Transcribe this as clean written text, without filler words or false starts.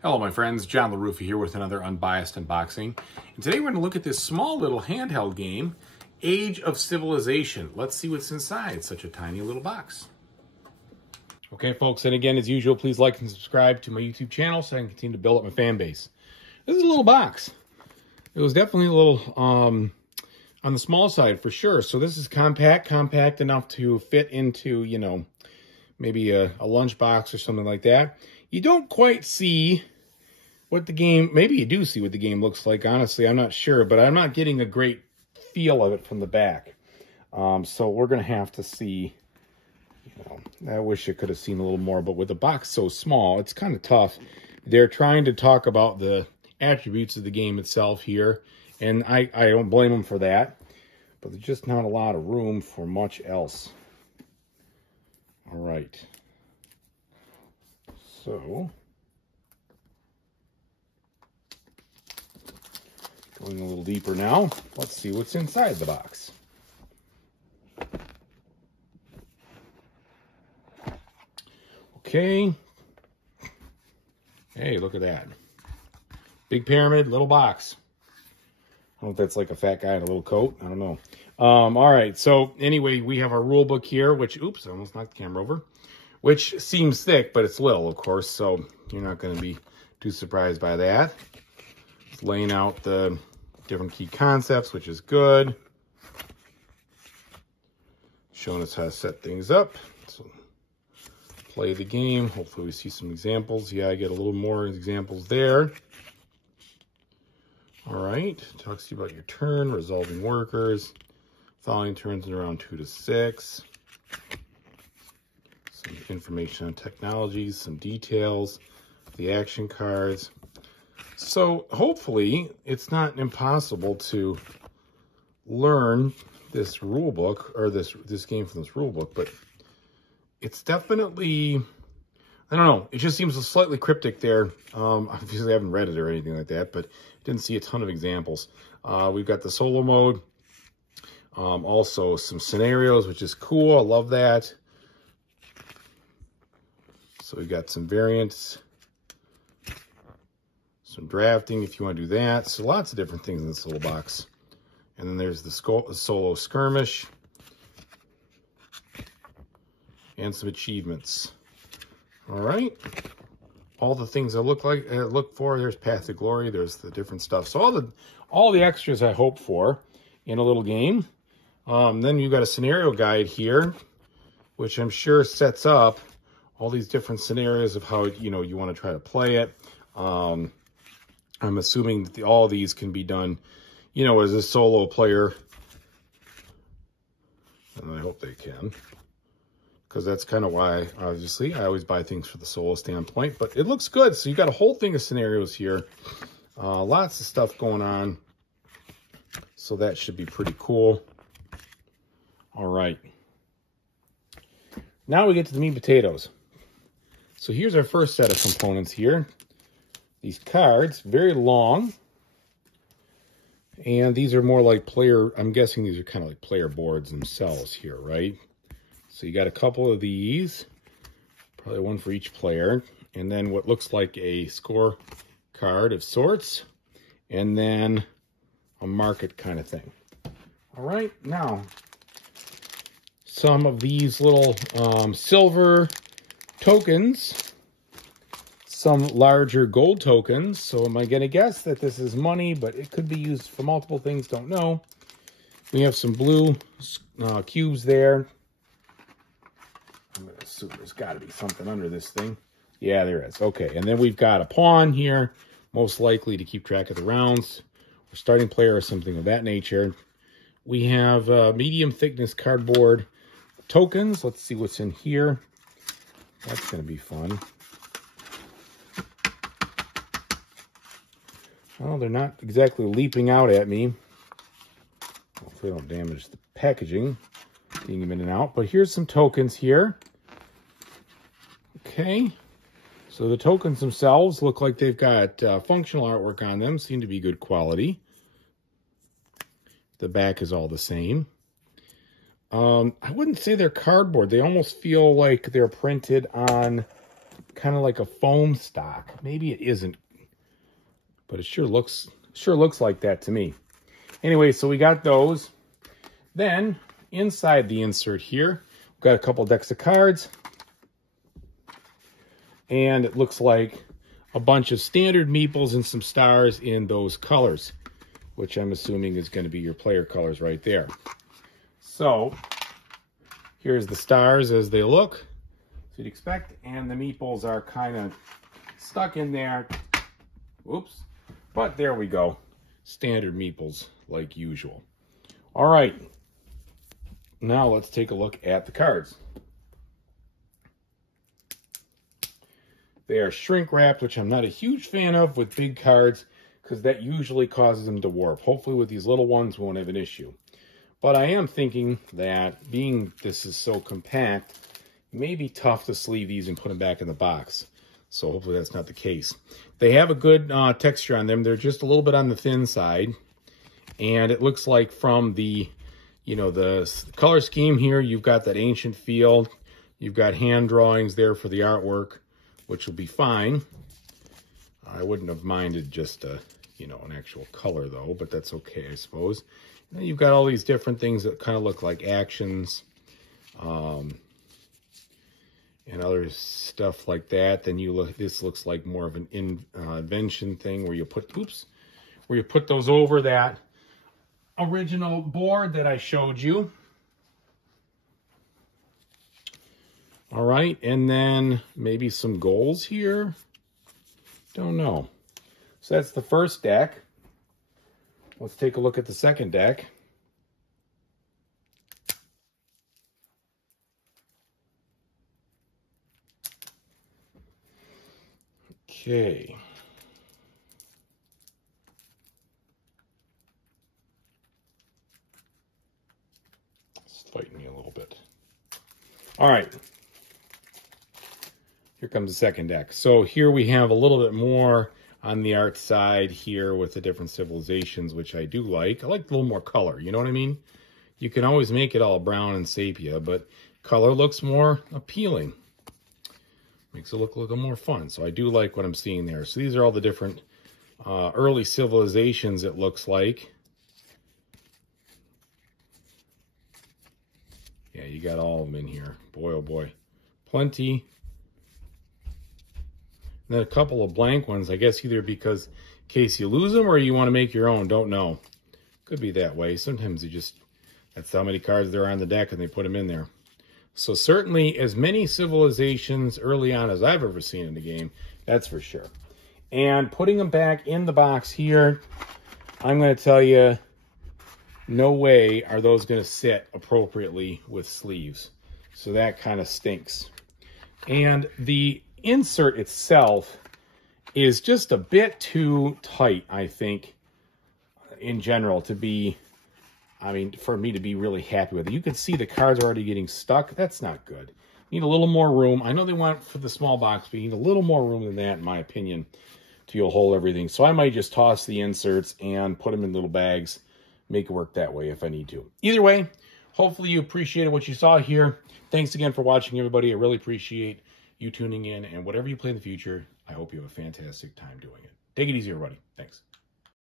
Hello my friends, John LaRuffa here with another Unbiased unboxing. And today we're going to look at this small little handheld game, Age of Civilization. Let's see what's inside such a tiny little box. Okay folks, and again as usual, please like and subscribe to my YouTube channel so I can continue to build up my fan base. This is a little box. It was definitely a little on the small side for sure. So this is compact enough to fit into, you know, maybe a lunchbox or something like that. You don't quite see what the game, maybe you do see what the game looks like, honestly, I'm not sure, but I'm not getting a great feel of it from the back. So we're going to have to see, you know, I wish I could have seen a little more, but with the box so small, it's kind of tough. They're trying to talk about the attributes of the game itself here, and I don't blame them for that, but there's just not a lot of room for much else. All right. So, going a little deeper now, let's see what's inside the box. Okay. Hey, look at that. Big pyramid, little box. I don't know if that's like a fat guy in a little coat. I don't know. All right, so anyway, we have our rule book here, which, oops, I almost knocked the camera over. Which seems thick, but it's little, of course, so you're not going to be too surprised by that. It's laying out the different key concepts, which is good. Showing us how to set things up. So play the game. Hopefully we see some examples. Yeah, I get a little more examples there. All right. Talks to you about your turn, resolving workers. Following turns in around 2 to 6. Some information on technologies, some details, the action cards. So hopefully it's not impossible to learn this rule book or this game from this rule book, but it's definitely, I don't know, it just seems slightly cryptic there. Obviously I haven't read it or anything like that, but didn't see a ton of examples. We've got the solo mode, also some scenarios, which is cool. I love that. So we've got some variants, some drafting if you want to do that. So lots of different things in this little box. And then there's the solo skirmish and some achievements. All right. All the things I look for. There's Path to Glory. There's the different stuff. So all the extras I hope for in a little game. Then you've got a scenario guide here, which I'm sure sets up all these different scenarios of how, you know, you want to try to play it. I'm assuming that all these can be done, you know, as a solo player. And I hope they can. Because that's kind of why, obviously, I always buy things for the solo standpoint. But it looks good. So you've got a whole thing of scenarios here. Lots of stuff going on. So that should be pretty cool. All right. Now we get to the meat and potatoes. So here's our first set of components here. These cards, very long. And these are more like player, I'm guessing these are kind of like player boards themselves here, right? So you got a couple of these, probably one for each player. And then what looks like a score card of sorts. And then a market kind of thing. All right, now some of these little silver tokens, some larger gold tokens. So am I going to guess that this is money, but it could be used for multiple things, don't know. We have some blue cubes there. I'm going to assume there's got to be something under this thing. Yeah, there is. Okay, and then we've got a pawn here, most likely to keep track of the rounds, or starting player or something of that nature. We have medium thickness cardboard tokens. Let's see what's in here. That's going to be fun. Well, they're not exactly leaping out at me. Hopefully I don't damage the packaging, getting them in and out. But here's some tokens here. Okay. So the tokens themselves look like they've got functional artwork on them. Seem to be good quality. The back is all the same. I wouldn't say they're cardboard. They almost feel like they're printed on kind of like a foam stock. Maybe it isn't, but it sure looks like that to me. Anyway, so we got those. Then inside the insert here, we've got a couple decks of cards. And it looks like a bunch of standard meeples and some stars in those colors, which I'm assuming is going to be your player colors right there. So here's the stars as they look, as you'd expect, and the meeples are kind of stuck in there. Oops. But there we go. Standard meeples like usual. All right. Now let's take a look at the cards. They are shrink wrapped, which I'm not a huge fan of with big cards because that usually causes them to warp. Hopefully with these little ones we won't have an issue. But I am thinking that being this is so compact, it may be tough to sleeve these and put them back in the box. So hopefully that's not the case. They have a good texture on them. They're just a little bit on the thin side. And it looks like from the, the color scheme here, you've got that ancient feel. You've got hand drawings there for the artwork, which will be fine. I wouldn't have minded just an actual color though, but that's okay, I suppose. And then you've got all these different things that kind of look like actions. And other stuff like that. Then this looks like more of an invention thing where you put, where you put those over that original board that I showed you. All right, and then maybe some goals here. Don't know. So that's the first deck. Let's take a look at the second deck. Okay. It's fighting me a little bit. All right. Here comes the second deck. So here we have a little bit more on the art side here with the different civilizations, which I do like. I like a little more color, you know what I mean? You can always make it all brown and sepia, but color looks more appealing. Makes it look a little more fun. So I do like what I'm seeing there. So these are all the different early civilizations, it looks like. Yeah, you got all of them in here. Boy, oh boy. Plenty. And then a couple of blank ones, I guess either because in case you lose them or you want to make your own. Don't know. Could be that way. Sometimes you just, that's how many cards there are on the deck and they put them in there. So certainly as many civilizations early on as I've ever seen in the game, that's for sure. And putting them back in the box here, I'm going to tell you, no way are those going to sit appropriately with sleeves. So that kind of stinks. And the insert itself is just a bit too tight, I think, in general, to be... for me to be really happy with it. You can see the cards are already getting stuck. That's not good. You need a little more room. I know they want for the small box, but you need a little more room than that, in my opinion, to hold everything. So I might just toss the inserts and put them in little bags, make it work that way if I need to. Either way, hopefully you appreciated what you saw here. Thanks again for watching, everybody. I really appreciate you tuning in. And whatever you play in the future, I hope you have a fantastic time doing it. Take it easy, everybody. Thanks.